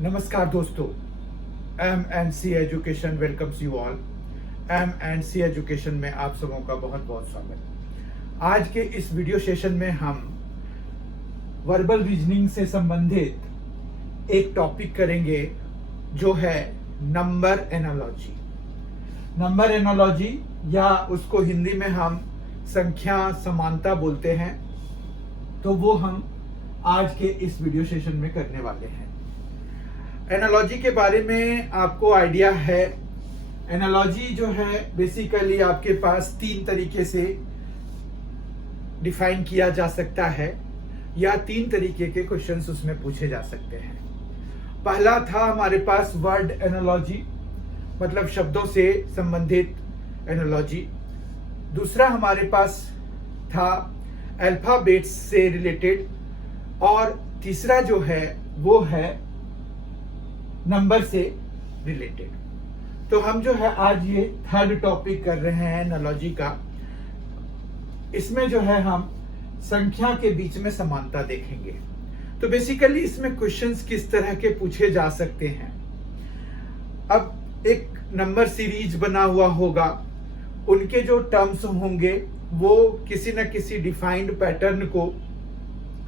नमस्कार दोस्तों, M&C education welcomes you all. M&C education में आप सबों का बहुत बहुत स्वागत। आज के इस वीडियो सेशन में हम वर्बल रीजनिंग से संबंधित एक टॉपिक करेंगे जो है नंबर एनालॉजी। नंबर एनालॉजी या उसको हिंदी में हम संख्या समानता बोलते हैं, तो वो हम आज के इस वीडियो सेशन में करने वाले हैं। एनालॉजी के बारे में आपको आइडिया है। एनालॉजी जो है बेसिकली आपके पास तीन तरीके से डिफाइन किया जा सकता है या तीन तरीके के क्वेश्चंस उसमें पूछे जा सकते हैं। पहला था हमारे पास वर्ड एनालॉजी, मतलब शब्दों से संबंधित एनालॉजी। दूसरा हमारे पास था अल्फाबेट्स से रिलेटेड, और तीसरा जो है वो है नंबर से रिलेटेड। तो हम जो है आज ये थर्ड टॉपिक कर रहे हैं एनालॉजी का। इसमें जो है हम संख्या के बीच में समानता देखेंगे। तो बेसिकली इसमें क्वेश्चंस किस तरह के पूछे जा सकते हैं। अब एक नंबर सीरीज बना हुआ होगा, उनके जो टर्म्स होंगे वो किसी न किसी डिफाइंड पैटर्न को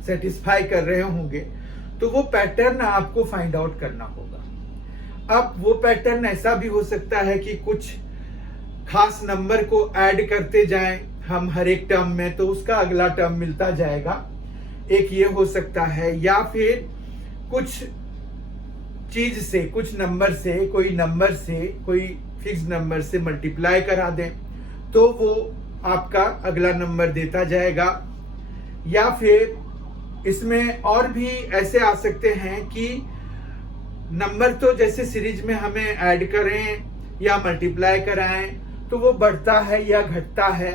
सेटिस्फाई कर रहे होंगे, तो वो पैटर्न आपको फाइंड आउट करना होगा। अब वो पैटर्न ऐसा भी हो सकता है कि कुछ खास नंबर को ऐड करते जाएं हम हर एक टर्म में, तो उसका अगला टर्म मिलता जाएगा। एक ये हो सकता है, या फिर कुछ चीज से, कुछ नंबर से, कोई फिक्स नंबर से मल्टीप्लाई करा दें तो वो आपका अगला नंबर देता जाएगा। या फिर इसमें और भी ऐसे आ सकते हैं कि नंबर तो जैसे सीरीज में हमें ऐड करें या मल्टीप्लाई कराएं तो वो बढ़ता है या घटता है।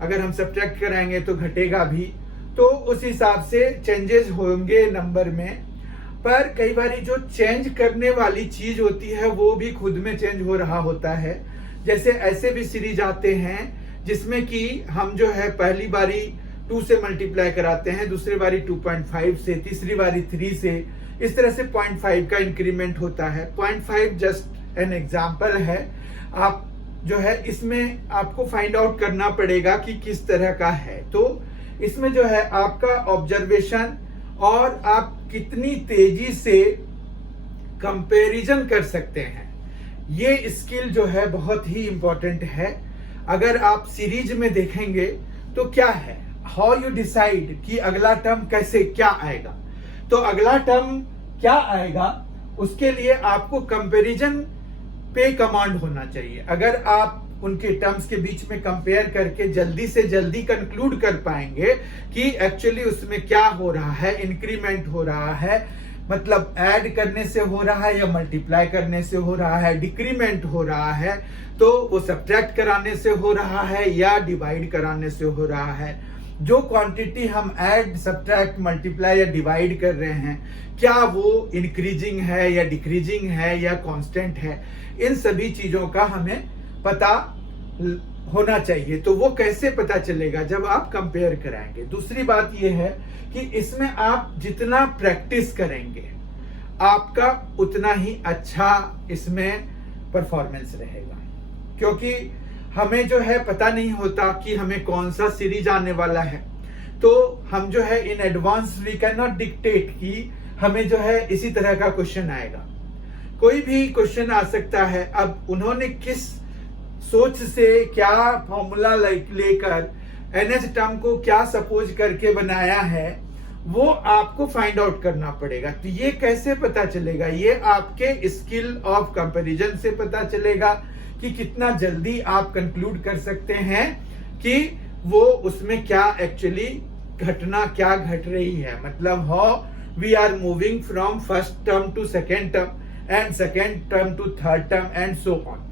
अगर हम सब्ट्रैक्ट कराएंगे तो घटेगा भी, तो उस हिसाब से चेंजेस होंगे नंबर में। पर कई बार जो चेंज करने वाली चीज होती है वो भी खुद में चेंज हो रहा होता है। जैसे ऐसे भी सीरीज आते हैं जिसमें कि हम जो है पहली बारी 2 से मल्टीप्लाई कराते हैं, दूसरी बारी 2.5 से, तीसरी बारी 3 से, इस तरह से 0.5 का इंक्रीमेंट होता है। 0.5 जस्ट एन एग्जाम्पल है। आप जो है इसमें आपको फाइंड आउट करना पड़ेगा कि किस तरह का है। तो इसमें जो है आपका ऑब्जर्वेशन और आप कितनी तेजी से कंपैरिजन कर सकते हैं, ये स्किल जो है बहुत ही इंपॉर्टेंट है। अगर आप सीरीज में देखेंगे तो क्या है, हाउ यू डिसाइड कि अगला टर्म कैसे क्या आएगा। तो अगला टर्म क्या आएगा उसके लिए आपको कंपैरिजन पे कमांड होना चाहिए। अगर आप उनके टर्म्स के बीच में कंपेयर करके जल्दी से जल्दी कंक्लूड कर पाएंगे कि एक्चुअली उसमें क्या हो रहा है, इंक्रीमेंट हो रहा है, मतलब ऐड करने से हो रहा है या मल्टीप्लाई करने से हो रहा है, डिक्रीमेंट हो रहा है, तो वो सब्ट्रैक्ट कराने से हो रहा है या डिवाइड कराने से हो रहा है। जो क्वांटिटी हम ऐड, सब्ट्रैक्ट, मल्टीप्लाई या डिवाइड कर रहे हैं, क्या वो इंक्रीजिंग है या डिक्रीजिंग है या कांस्टेंट है, इन सभी चीजों का हमें पता होना चाहिए। तो वो कैसे पता चलेगा, जब आप कंपेयर कराएंगे। दूसरी बात यह है कि इसमें आप जितना प्रैक्टिस करेंगे आपका उतना ही अच्छा इसमें परफॉर्मेंस रहेगा, क्योंकि हमें जो है पता नहीं होता कि हमें कौन सा सीरीज आने वाला है। तो हम जो है in advance we can not dictate कि हमें जो है इसी तरह का क्वेश्चन आएगा। कोई भी क्वेश्चन आ सकता है। अब उन्होंने किस सोच से क्या फॉर्मूला लेकर एनएच टर्म को क्या सपोज करके बनाया है, वो आपको फाइंड आउट करना पड़ेगा। तो ये कैसे पता चलेगा, ये आपके स्किल ऑफ कंपैरिजन से पता चलेगा कि कितना जल्दी आप कंक्लूड कर सकते हैं कि वो उसमें क्या एक्चुअली घटना क्या घट रही है, मतलब how we are moving from first term to second term and second term to third term and so on.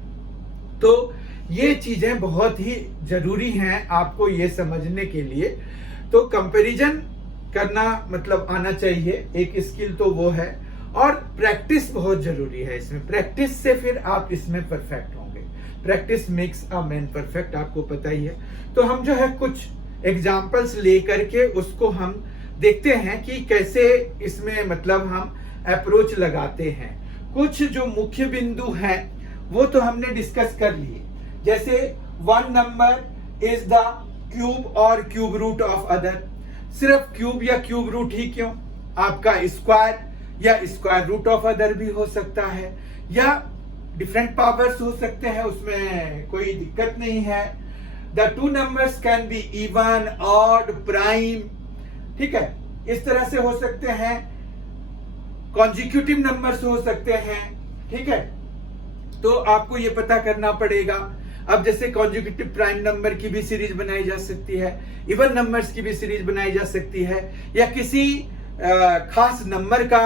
तो ये चीजें बहुत ही जरूरी हैं आपको ये समझने के लिए। तो कंपैरिजन करना मतलब आना चाहिए, एक स्किल तो वो है, और प्रैक्टिस बहुत जरूरी है। इसमें प्रैक्टिस से फिर आप इसमें परफेक्ट होंगे। Practice makes a man perfect, आपको पता ही है। तो हम जो है कुछ एग्जाम्पल्स लेकर के उसको हम देखते हैं कि कैसे इसमें मतलब हम अप्रोच लगाते हैं। कुछ जो मुख्य बिंदु हैं वो तो हमने डिस्कस कर लिए, जैसे one number is the cube और क्यूब रूट ऑफ अदर। सिर्फ क्यूब या क्यूब रूट ही क्यों, आपका स्क्वायर या स्क्वायर रूट ऑफ अदर भी हो सकता है, या डिफरेंट पावर्स हो सकते हैं, उसमें कोई दिक्कत नहीं है। The two numbers can be even, odd, prime, ठीक है, इस तरह से हो सकते हैं। कॉन्जिक्यूटिव नंबर्स हो सकते हैं, ठीक है। तो आपको ये पता करना पड़ेगा। अब जैसे कॉन्जिक्यूटिव प्राइम नंबर की भी सीरीज बनाई जा सकती है, इवन नंबर्स की भी सीरीज बनाई जा सकती है, या किसी खास नंबर का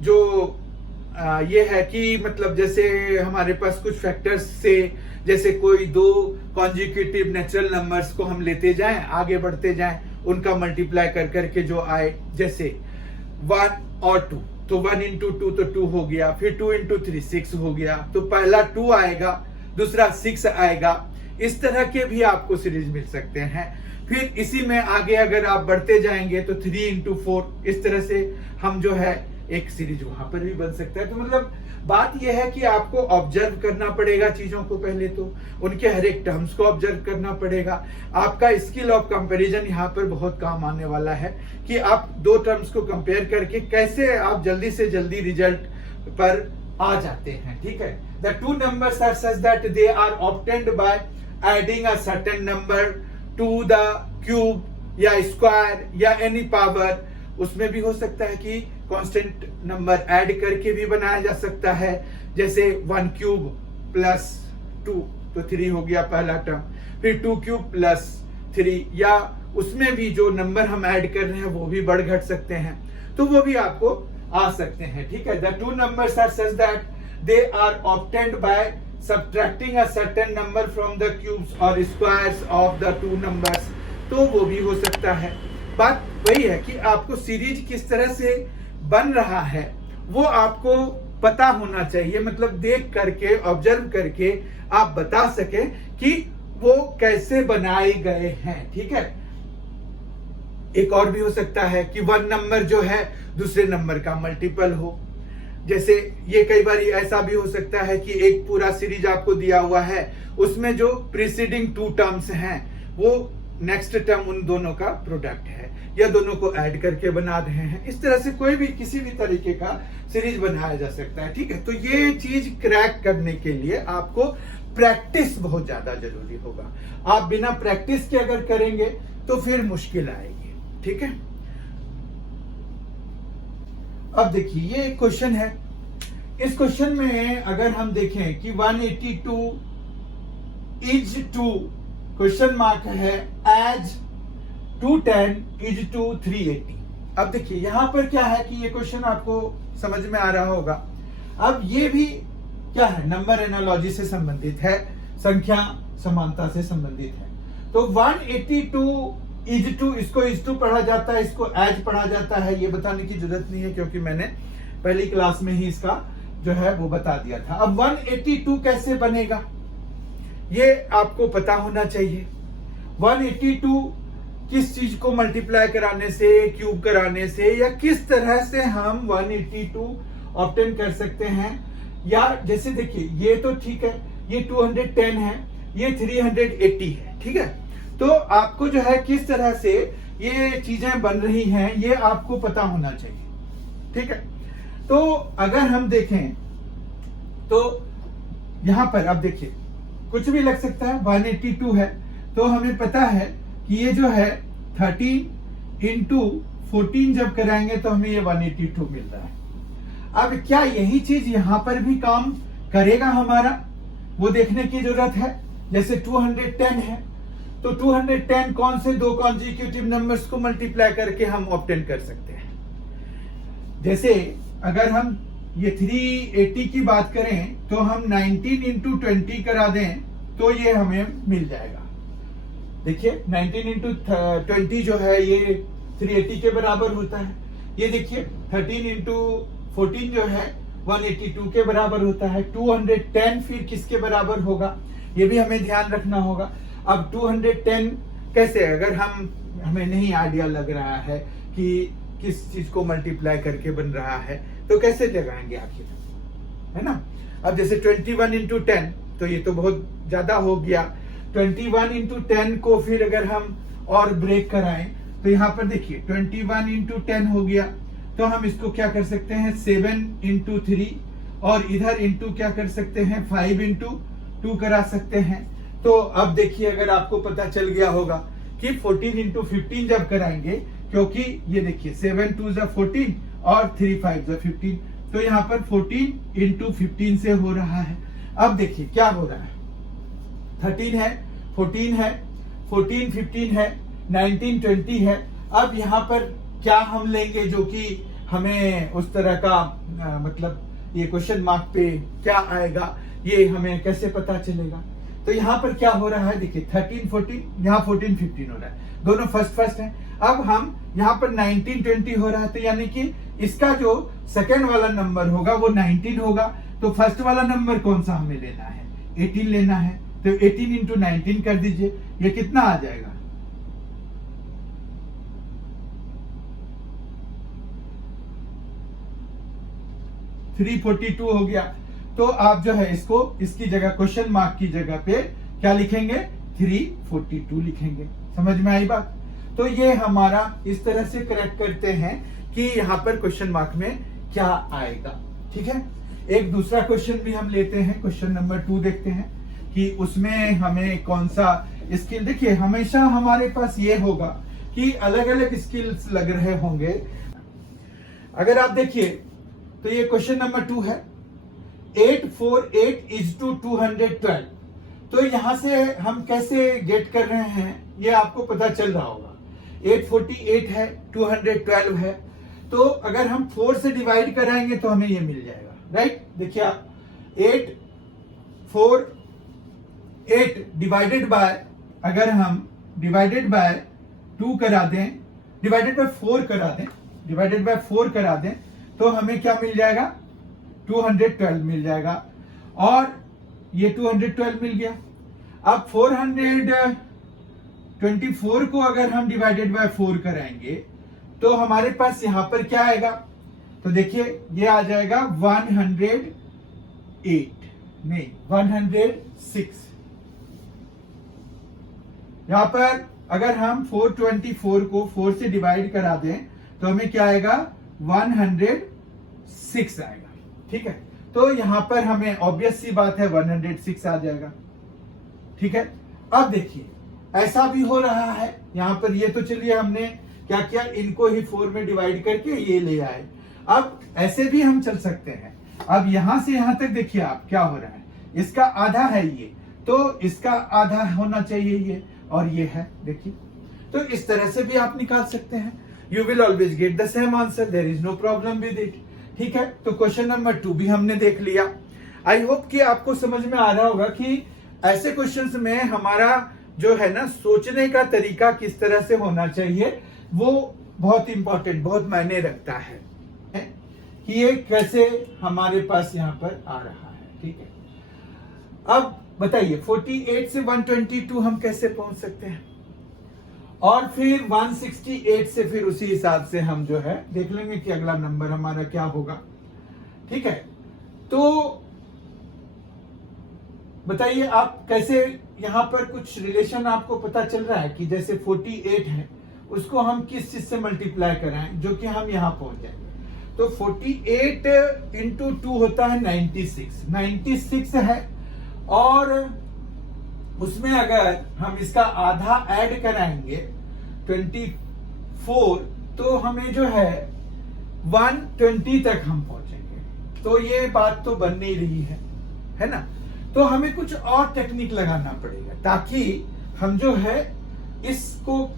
जो ये है कि मतलब जैसे हमारे पास कुछ फैक्टर्स से, जैसे कोई दो कॉन्जिक्यूटिव नेचुरल नंबर्स को हम लेते जाएं, आगे बढ़ते जाएं, उनका मल्टीप्लाई कर करके जो आए, जैसे 1 और 2, तो 1 इंटू 2 तो 2 हो गया, फिर 2 इंटू 3 6 हो गया, तो पहला 2 आएगा, दूसरा 6 आएगा। इस तरह के भी आपको सीरीज मिल सकते हैं। फिर इसी में आगे अगर आप बढ़ते जाएंगे तो 3 इंटू 4, इस तरह से हम जो है एक सीरीज वहां पर भी बन सकता है। तो मतलब बात यह है कि आपको ऑब्जर्व करना पड़ेगा चीजों को, पहले तो उनके हर एक टर्म्स को ऑब्जर्व करना पड़ेगा। आपका स्किल ऑफ कंपैरिजन यहाँ पर बहुत काम आने वाला है कि आप दो टर्म्स को कंपेयर करके कैसे आप जल्दी से जल्दी रिजल्ट पर आ जाते हैं, ठीक है। The two numbers are such that they are obtained by adding a certain number to the cube या स्क्वायर या एनी पावर। उसमें भी हो सकता है कि कांस्टेंट नंबर ऐड करके भी बनाया जा सकता है, जैसे 1 क्यूब प्लस 2 तो 3 हो गया पहला टर्म, फिर 2 क्यूब प्लस 3, या उसमें भी जो नंबर हम ऐड कर रहे हैं वो भी बढ़ घट सकते हैं, तो वो भी आपको आ सकते हैं, ठीक है। The two numbers are such that they are obtained by subtracting a certain number from the cubes और squares of the two numbers, तो वो भी हो सकता है। बात वही है कि आपको सीरीज किस तरह से बन रहा है वो आपको पता होना चाहिए, मतलब देख करके, ऑब्जर्व करके आप बता सके कि वो कैसे बनाए गए हैं, ठीक है। एक और भी हो सकता है कि 1 नंबर जो है दूसरे नंबर का मल्टीपल हो, जैसे ये कई बार ऐसा भी हो सकता है कि एक पूरा सीरीज आपको दिया हुआ है, उसमें जो प्रीसीडिंग 2 टर्म्स हैं वो नेक्स्ट टर्म उन दोनों का प्रोडक्ट है, या दोनों को ऐड करके बना रहे हैं। इस तरह से कोई भी किसी भी तरीके का सीरीज बनाया जा सकता है, ठीक है। तो ये चीज क्रैक करने के लिए आपको प्रैक्टिस बहुत ज्यादा जरूरी होगा। आप बिना प्रैक्टिस के अगर करेंगे तो फिर मुश्किल आएगी, ठीक है। अब देखिए ये क्वेश्चन है, इस क्वेश्चन में अगर हम देखें कि 182 इज टू क्वेश्चन मार्क है एज 210 इज टू 380। अब देखिए यहां पर क्या है कि ये क्वेश्चन आपको समझ में आ रहा होगा। अब ये भी क्या है, नंबर एनालॉजी से संबंधित है, संख्या समानता से संबंधित है। तो 182 इज टू, इसको इज टू पढ़ा जाता है, इसको एज पढ़ा जाता है, ये बताने की जरूरत नहीं है क्योंकि मैंने पहली क्लास में ही इसका जो है वो बता दिया था। अब 182 कैसे बनेगा ये आपको पता होना चाहिए। 182 किस चीज को मल्टीप्लाई कराने से, क्यूब कराने से, या किस तरह से हम 182 ऑब्टेन कर सकते हैं। या जैसे देखिए ये तो ठीक है, ये 210 है, ये 380 है, ठीक है। तो आपको जो है किस तरह से ये चीजें बन रही हैं ये आपको पता होना चाहिए, ठीक है। तो अगर हम देखें तो यहां पर अब देखिए कुछ भी लग सकता है, 182 है तो हमें पता है कि ये जो है 13 इंटू 14 जब कराएंगे तो हमें ये 182 मिल रहा है। अब क्या यही चीज यहां पर भी काम करेगा हमारा, वो देखने की जरूरत है। जैसे 210 है तो 210 कौन से दो कॉन्जिक्यूटिव नंबर्स को मल्टीप्लाई करके हम ऑब्टेन कर सकते हैं। जैसे अगर हम ये 380 की बात करें तो हम 19 इंटू 20 करा दें तो ये हमें मिल जाएगा। देखिए 19 इंटू 20 जो है ये 380 के बराबर होता है। ये देखिए 13 इंटू 14 जो है 182 के बराबर होता है। 210 फिर किसके बराबर होगा ये भी हमें ध्यान रखना होगा। अब 210 कैसे, अगर हमें नहीं आइडिया लग रहा है कि किस चीज को मल्टीप्लाई करके बन रहा है, तो कैसे लगाएंगे आखिर, है ना। अब जैसे 21 इंटू 10, तो ये तो बहुत ज्यादा हो गया। 21 इंटू 10 को फिर अगर हम और ब्रेक कराएं तो यहाँ पर देखिए 21 इंटू 10 हो गया, तो हम इसको क्या कर सकते हैं 7 इंटू 3, और इधर इंटू क्या कर सकते हैं 5 इंटू 2 करा सकते हैं। तो अब देखिए अगर आपको पता चल गया होगा कि 14 इंटू 15 जब कराएंगे, क्योंकि ये देखिए 7 2 जा 14 और 3 5 जा 15, तो यहाँ पर 14 इंटू 15 से हो रहा है। अब देखिए क्या हो रहा है, 13 है, 14 है, 14 15 है, 19 20 है। अब यहाँ पर क्या हम लेंगे जो कि हमें उस तरह का मतलब ये क्वेश्चन मार्क पे क्या आएगा, ये हमें कैसे पता चलेगा। तो यहाँ पर क्या हो रहा है, देखिए 13 14, यहाँ 14 15 हो रहा है, दोनों फर्स्ट है। अब हम यहाँ पर 19 20 हो रहा है, तो यानी कि इसका जो सेकेंड वाला नंबर होगा वो 19 होगा। तो फर्स्ट वाला नंबर कौन सा हमें लेना है, 18 लेना है। तो 18 इंटू 19 कर दीजिए, ये कितना आ जाएगा, $342 हो गया। तो आप जो है इसको इसकी जगह क्वेश्चन मार्क की जगह पे क्या लिखेंगे, 342 लिखेंगे। समझ में आई बात। तो ये हमारा इस तरह से करेक्ट करते हैं कि यहाँ पर क्वेश्चन मार्क में क्या आएगा। ठीक है, एक दूसरा क्वेश्चन भी हम लेते हैं, क्वेश्चन नंबर 2 देखते हैं कि उसमें हमें कौन सा स्किल। देखिए हमेशा हमारे पास ये होगा कि अलग अलग स्किल्स लग रहे होंगे। अगर आप देखिए तो ये क्वेश्चन नंबर 2 है, 848 इज टू 212। तो यहां से हम कैसे गेट कर रहे हैं ये आपको पता चल रहा होगा। 848 है, 212 है, तो अगर हम 4 से डिवाइड कराएंगे तो हमें ये मिल जाएगा, राइट। देखिए आप 8 डिवाइडेड बाय, अगर हम डिवाइडेड बाय 2 करा दें, डिवाइडेड बाय 4 करा दें, डिवाइडेड बाय 4 करा दें, तो हमें क्या मिल जाएगा, 212 मिल जाएगा। और ये 212 मिल गया। अब 424 को अगर हम डिवाइडेड बाय 4 कराएंगे तो हमारे पास यहां पर क्या आएगा, तो देखिए ये आ जाएगा 106। यहां पर अगर हम 424 को 4 से डिवाइड करा दें तो हमें क्या आएगा, 106 आएगा। ठीक है, तो यहां पर हमें ऑब्वियस सी बात है 106 आ जाएगा। ठीक है, अब देखिए ऐसा भी हो रहा है यहां पर। ये तो चलिए हमने क्या किया, इनको ही 4 में डिवाइड करके ये ले आए। अब ऐसे भी हम चल सकते हैं। अब यहां से यहां तक देखिए आप क्या हो रहा है, इसका आधा है ये, तो इसका आधा होना चाहिए ये, और ये है, देखिए। तो इस तरह से भी आप निकाल सकते हैं। You will always get the same answer, there is no problem with it. ठीक है, तो क्वेश्चन नंबर 2 भी हमने देख लिया। आई होप कि आपको समझ में आ रहा होगा कि ऐसे क्वेश्चंस में हमारा जो है ना सोचने का तरीका किस तरह से होना चाहिए, वो बहुत इंपॉर्टेंट, बहुत मायने रखता है कि ये कैसे हमारे पास यहाँ पर आ रहा है। ठीक है, अब बताइए 48 से 122 हम कैसे पहुंच सकते हैं, और फिर 168 से फिर उसी हिसाब से हम जो है देख लेंगे कि अगला नंबर हमारा क्या होगा। ठीक है, तो बताइए आप कैसे, यहां पर कुछ रिलेशन आपको पता चल रहा है कि जैसे 48 है उसको हम किस चीज से मल्टीप्लाई कराएं जो कि हम यहां पहुंच जाएंगे। तो 48 इंटू 2 होता है 96 है, और उसमें अगर हम इसका आधा ऐड कराएंगे 24, तो हमें जो है 120 तक हम पहुंचेंगे। तो ये बात तो बन नहीं रही है ना। तो हमें कुछ और टेक्निक लगाना पड़ेगा ताकि हम जो है इसको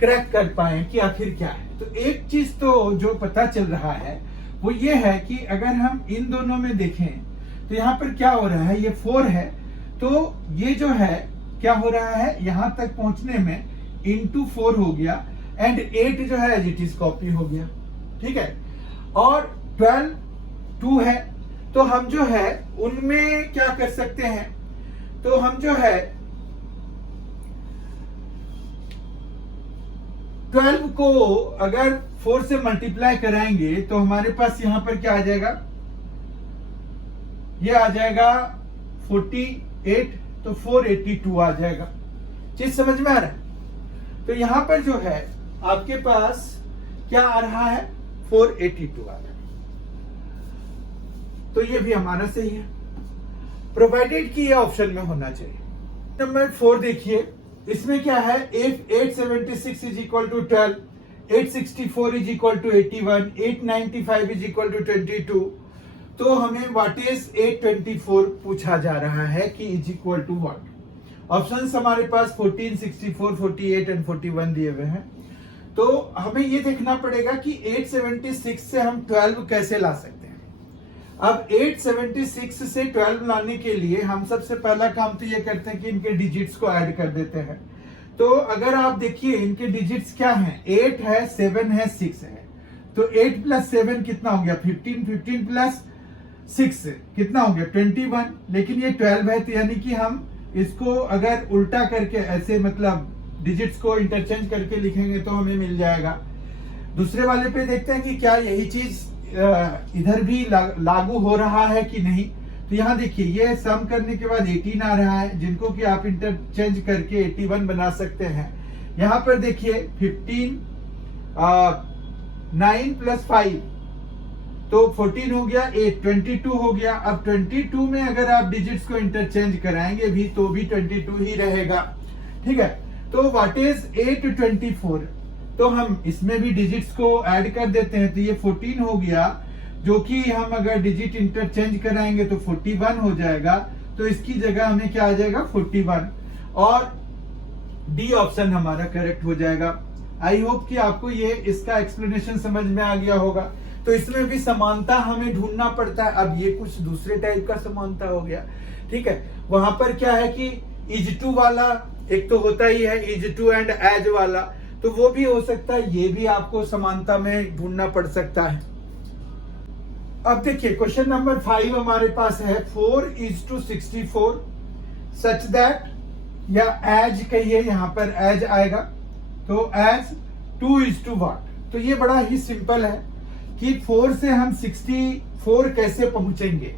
क्रैक कर पाए कि आखिर क्या है। तो एक चीज तो जो पता चल रहा है वो ये है कि अगर हम इन दोनों में देखें तो यहाँ पर क्या हो रहा है, ये 4 है, तो ये जो है क्या हो रहा है, यहां तक पहुंचने में इंटू 4 हो गया, एंड 8 जो है एज इट इज कॉपी हो गया। ठीक है, और 12 2 है, तो हम जो है उनमें क्या कर सकते हैं, तो हम जो है 12 को अगर 4 से मल्टीप्लाई कराएंगे तो हमारे पास यहां पर क्या आ जाएगा, ये आ जाएगा 48, तो 482 आ जाएगा। चीज समझ में आ रहा है? तो यहां पर जो है आपके पास क्या आ रहा है, 482 आ रहा है। तो ये भी हमारा सही है, प्रोवाइडेड कि ये ऑप्शन में होना चाहिए। नंबर 4 देखिए, इसमें क्या है, if 876 is equal to 12, 864 is equal to 81, 895 is equal to 22, तो हमें व्हाट इज 824 पूछा जा रहा है कि is equal to what. Options हमारे पास 14, 64, 48 एंड 41 दिए हुए हैं। तो हमें ये देखना पड़ेगा कि 876 से हम 12 कैसे ला सकते हैं। अब 876 से 12 लाने के लिए हम सबसे पहला काम तो ये करते हैं कि इनके डिजिट्स को ऐड कर देते हैं। तो अगर आप देखिए इनके डिजिट्स क्या हैं, 8 है, 7 है, 6 है। तो 8 प्लस 7 कितना हो गया, 15, 15 प्लस 6 कितना हो गया, 21। लेकिन ये 12 है, तो यानी कि हम इसको अगर उल्टा करके ऐसे मतलब डिजिट्स को इंटरचेंज करके लिखेंगे तो हमें मिल जाएगा। दूसरे वाले पे देखते हैं कि क्या यही चीज इधर भी लागू हो रहा है कि नहीं। तो यहाँ देखिए ये सम करने के बाद 18 आ रहा है, जिनको कि आप इंटरचेंज करके 81 बना सकते हैं। यहाँ पर देखिए 15, 9 प्लस 5 तो 14 हो गया, 8 22 हो गया। अब 22 में अगर आप डिजिट्स को इंटरचेंज कराएंगे भी तो भी 22 ही रहेगा, ठीक है। तो व्हाट इज 824, तो हम इसमें भी डिजिट्स को ऐड कर देते हैं, तो ये 14 हो गया, जो कि हम अगर डिजिट इंटरचेंज कराएंगे तो 41 हो जाएगा। तो इसकी जगह हमें क्या आ जाएगा, 41, और डी ऑप्शन हमारा करेक्ट हो जाएगा। आई होप कि आपको ये इसका एक्सप्लेनेशन समझ में आ गया होगा। तो इसमें भी समानता हमें ढूंढना पड़ता है। अब ये कुछ दूसरे टाइप का समानता हो गया, ठीक है। वहां पर क्या है कि इज टू वाला एक तो होता ही है, इज टू एंड एज वाला, तो वो भी हो सकता है, ये भी आपको समानता में ढूंढना पड़ सकता है। अब देखिए क्वेश्चन नंबर 5 हमारे पास है 4:64 सच दैट, या एज कहिए, यहां पर एज आएगा, तो एज 2:what। तो ये बड़ा ही सिंपल है कि 4 से हम 64 कैसे पहुंचेंगे।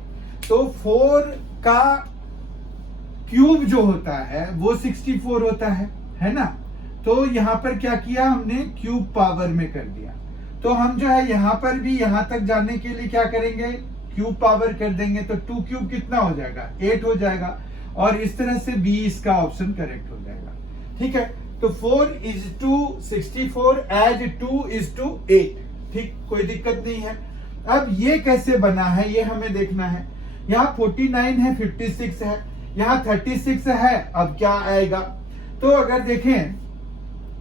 तो 4 का क्यूब जो होता है वो 64 होता है ना। तो यहां पर क्या किया हमने, क्यूब पावर में कर दिया। तो हम जो है यहां पर भी यहां तक जाने के लिए क्या करेंगे, क्यूब पावर कर देंगे, तो 2 क्यूब कितना हो जाएगा, 8 हो जाएगा। और इस तरह से बी इसका ऑप्शन करेक्ट हो जाएगा, ठीक है। तो 4:64 एज 2:8, ठीक, कोई दिक्कत नहीं है। अब ये कैसे बना है ये हमें देखना है। यहाँ 49 है, 56 है, यहाँ 36 है। अब क्या आएगा, तो अगर देखें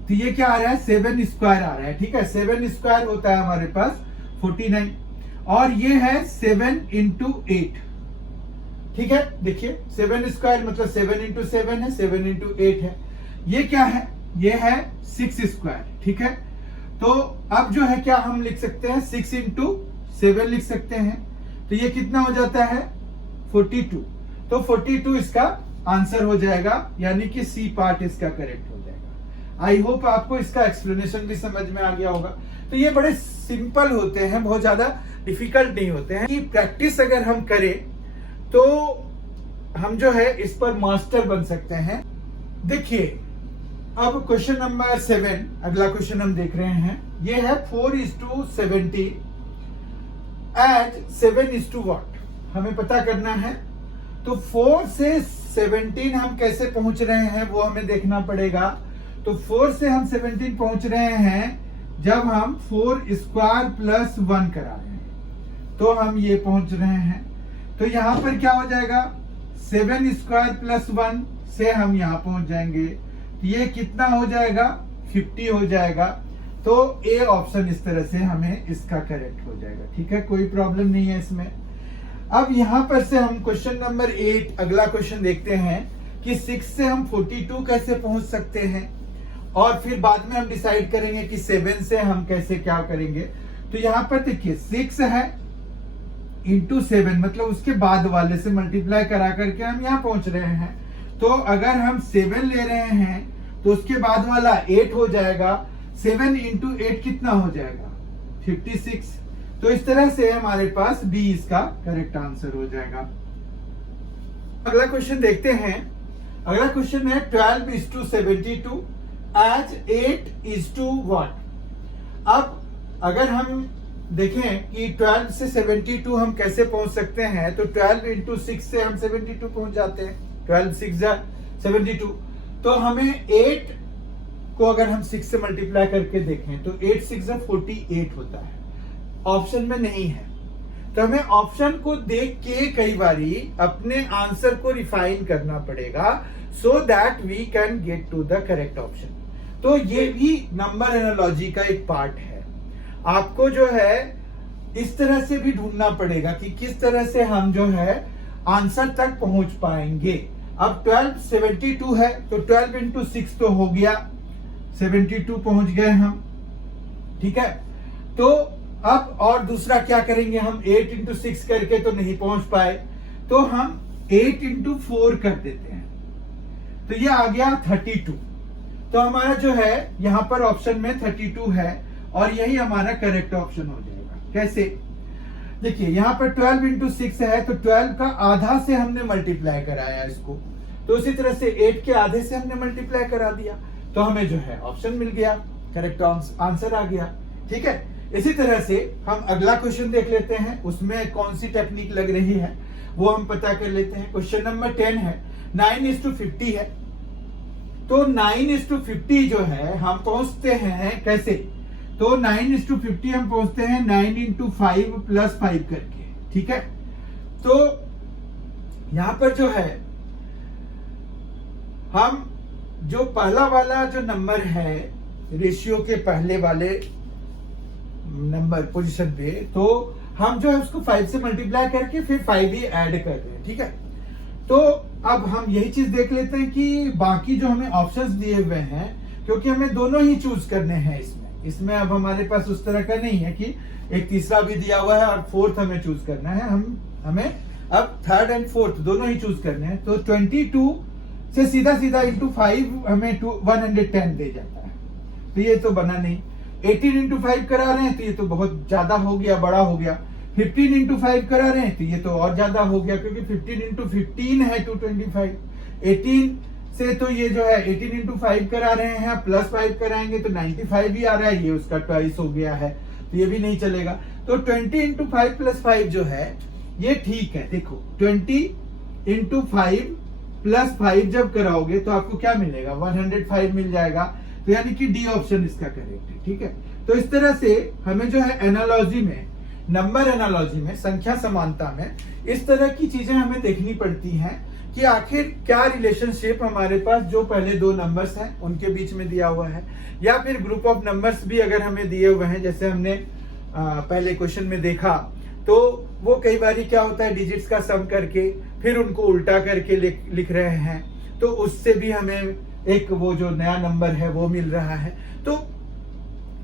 तो ये क्या आ रहा है, 7 स्क्वायर आ रहा है, ठीक है। 7 स्क्वायर होता है हमारे पास 49, और ये है 7 × 8, ठीक है। देखिए 7 स्क्वायर मतलब 7 × 7 है, 7 × 8 है। ये क्या है, ये है 6 स्क्वायर, ठीक है। तो अब जो है क्या हम लिख सकते हैं, 6 × 7 लिख सकते हैं। तो ये कितना हो जाता है, 42। तो 42 इसका आंसर हो जाएगा, यानी कि सी पार्ट इसका करेक्ट हो जाएगा। आई होप आपको इसका एक्सप्लेनेशन भी समझ में आ गया होगा। तो ये बड़े सिंपल होते हैं, बहुत ज्यादा डिफिकल्ट नहीं होते हैं। कि प्रैक्टिस अगर हम करें तो हम जो है इस पर मास्टर बन सकते हैं। देखिए अब क्वेश्चन नंबर 7, अगला क्वेश्चन हम देख रहे हैं। ये है 4:70 एज 7:what, हमें पता करना है। तो 4 से 17 हम कैसे पहुंच रहे हैं वो हमें देखना पड़ेगा। तो 4 से हम 17 पहुंच रहे हैं जब हम 4 स्क्वायर प्लस 1 करा रहे हैं, तो हम ये पहुंच रहे हैं। तो यहां पर क्या हो जाएगा, 7 स्क्वायर प्लस 1 से हम यहां पहुंच जाएंगे। ये कितना हो जाएगा, 50 हो जाएगा। तो ए ऑप्शन इस तरह से हमें इसका करेक्ट हो जाएगा, ठीक है, कोई प्रॉब्लम नहीं है इसमें। अब यहां पर से हम क्वेश्चन नंबर 8 अगला क्वेश्चन देखते हैं कि 6 से हम 42 कैसे पहुंच सकते हैं, और फिर बाद में हम डिसाइड करेंगे कि 7 से हम कैसे क्या करेंगे। तो यहां पर देखिए 6 है × 7 मतलब उसके बाद वाले से मल्टीप्लाई करा करके हम यहां पहुंच रहे हैं। तो अगर हम 7 ले रहे हैं तो उसके बाद वाला 8 हो जाएगा। 7 इंटू 8 कितना हो जाएगा 56। तो इस तरह से हमारे पास बी इसका करेक्ट आंसर हो जाएगा। अगला क्वेश्चन देखते हैं। अगला क्वेश्चन है 12:72 एज 8:1। अब अगर हम देखें कि 12 से 72 हम कैसे पहुंच सकते हैं, तो 12 इंटू 6 से हम 72 पहुंच जाते हैं। 12 6 72। तो हमें 8 को अगर हम 6 से मल्टीप्लाई करके देखें तो 8 6 48 होता है, ऑप्शन में नहीं है। तो हमें ऑप्शन को देख के कई बारी अपने आंसर को रिफाइन करना पड़ेगा, so that we can get to the correct option. तो ये भी नंबर एनालॉजी का एक पार्ट है। आपको जो है इस तरह से भी ढूंढना पड़ेगा कि किस तरह से हम जो है आंसर तक पहुंच पाएंगे। अब 1272 है तो 12 इंटू 6 तो हो गया 72 पहुंच गए हम, ठीक है। तो अब और दूसरा क्या करेंगे हम, 8 इंटू 6 करके तो नहीं पहुंच पाए, तो हम 8 इंटू 4 कर देते हैं, तो ये आ गया 32। तो हमारा जो है यहां पर ऑप्शन में 32 है और यही हमारा करेक्ट ऑप्शन हो जाएगा। कैसे, देखिए यहां पर 12 इंटू 6 है तो 12 का आधा से हमने मल्टीप्लाई कराया इसको, तो उसी तरह से 8 के आधे से हमने मल्टीप्लाई करा दिया, तो हमें जो है ऑप्शन मिल गया, करेक्ट आंसर आ गया, ठीक है। इसी तरह से हम अगला क्वेश्चन देख लेते हैं, उसमें कौन सी टेक्निक लग रही है वो हम पता कर लेते हैं। क्वेश्चन नंबर 10 है, 9:50 है। तो 9:50 जो है हम पहुंचते हैं कैसे, तो 9:50 हम पहुंचते हैं 9 इंटू 5 प्लस 5 करके, ठीक है। तो यहां पर जो है हम जो पहला वाला जो नंबर है रेशियो के पहले वाले नंबर पोजीशन पे, तो हम जो है उसको 5 से मल्टीप्लाई करके फिर 5 ही ऐड कर रहे हैं, ठीक है। तो अब हम यही चीज देख लेते हैं कि बाकी जो हमें ऑप्शंस दिए हुए हैं, क्योंकि हमें दोनों ही चूज करने हैं इसमें अब हमारे पास उस तरह का नहीं है कि एक तीसरा भी दिया हुआ है और फोर्थ हमें चूज करना है। हमें अब थर्ड एंड फोर्थ दोनों ही चूज करने हैं। तो 22 से सीधा इंटू 5 हमें 110 दे जाता है, तो ये तो बना नहीं। 18 इंटू 5 करा रहे हैं तो ये तो बहुत ज्यादा हो गया, बड़ा हो गया। 15 इंटू 5 करा रहे हैं तो ये तो और ज्यादा हो गया, क्योंकि 15 इंटू 15 है 225। 18 से तो ये जो है 18 इंटू 5 करा रहे हैं, प्लस 5 कराएंगे तो 95 ही आ रहा है, ये उसका ट्वाइस हो गया है, तो ये भी नहीं चलेगा। तो 20 इंटू 5 प्लस 5 जो है ये ठीक है। देखो 20 इंटू 5 प्लस 5 जब कराओगे तो आपको क्या मिलेगा, 105 मिल जाएगा। तो यानी कि डी ऑप्शन इसका करेक्ट है, ठीक है। तो इस तरह से हमें जो है एनालॉजी में, नंबर एनालॉजी में, संख्या समानता में इस तरह की चीजें हमें देखनी पड़ती हैं कि आखिर क्या रिलेशनशिप हमारे पास जो पहले दो नंबर्स हैं उनके बीच में दिया हुआ है, या फिर ग्रुप ऑफ नंबर्स भी अगर हमें दिए हुए हैं, जैसे हमने पहले क्वेश्चन में देखा, तो वो कई बार क्या होता है डिजिट्स का सम करके फिर उनको उल्टा करके लिख रहे हैं, तो उससे भी हमें एक वो जो नया नंबर है वो मिल रहा है। तो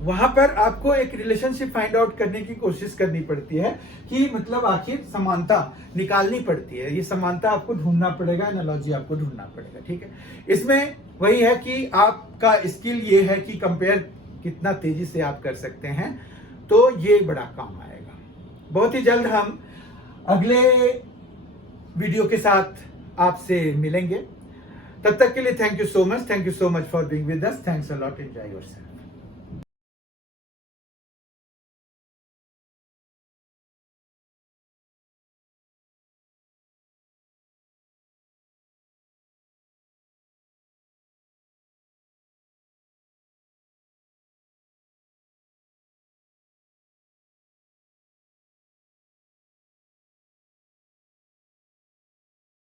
वहां पर आपको एक रिलेशनशिप फाइंड आउट करने की कोशिश करनी पड़ती है कि मतलब आखिर समानता निकालनी पड़ती है, ये समानता आपको ढूंढना पड़ेगा, एनालॉजी आपको ढूंढना पड़ेगा, ठीक है। इसमें वही है कि आपका स्किल ये है कि कंपेयर कितना तेजी से आप कर सकते हैं, तो ये बड़ा काम आएगा। बहुत ही जल्द हम अगले वीडियो के साथ आपसे मिलेंगे, तब तक के लिए thank you so much for being with us, thanks a lot, enjoy yourself.